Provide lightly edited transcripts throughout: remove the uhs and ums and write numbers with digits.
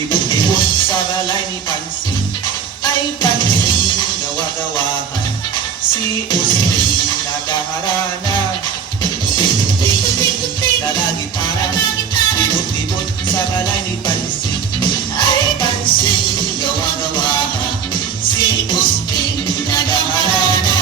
Libot-libot sa balay ni Pansin, ay Pansin gawa-gawahan, si Ustin nakaharana. Dala gitara, libot-libot sa balay ni Pansin, ay Pansin gawa-gawahan, si Ustin nakaharana.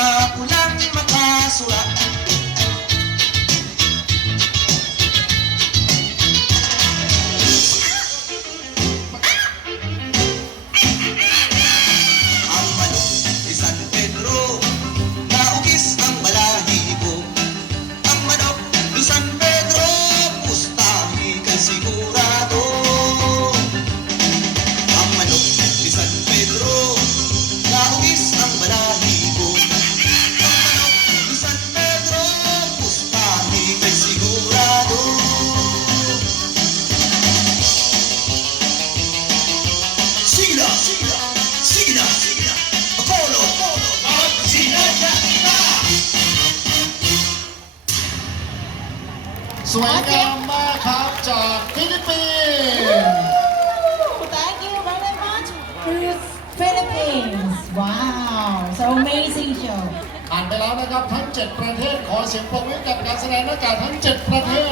Ako lang makasura. Ang manok ni San Pedro, naugis ang balahibo. Ang manok ni San Pedro, pustahi kay sigurado. Ang manok ni San Pedro, naugis ang balahibo. Swagama Kapcha, Philippines! Thank you very much, Philippines! Wow! So amazing show! ผ่านไปแล้วนะครับทั้ง 7 ประเทศขอเสียงปรบมือกับการแสดงนักการทั้ง 7 ประเทศ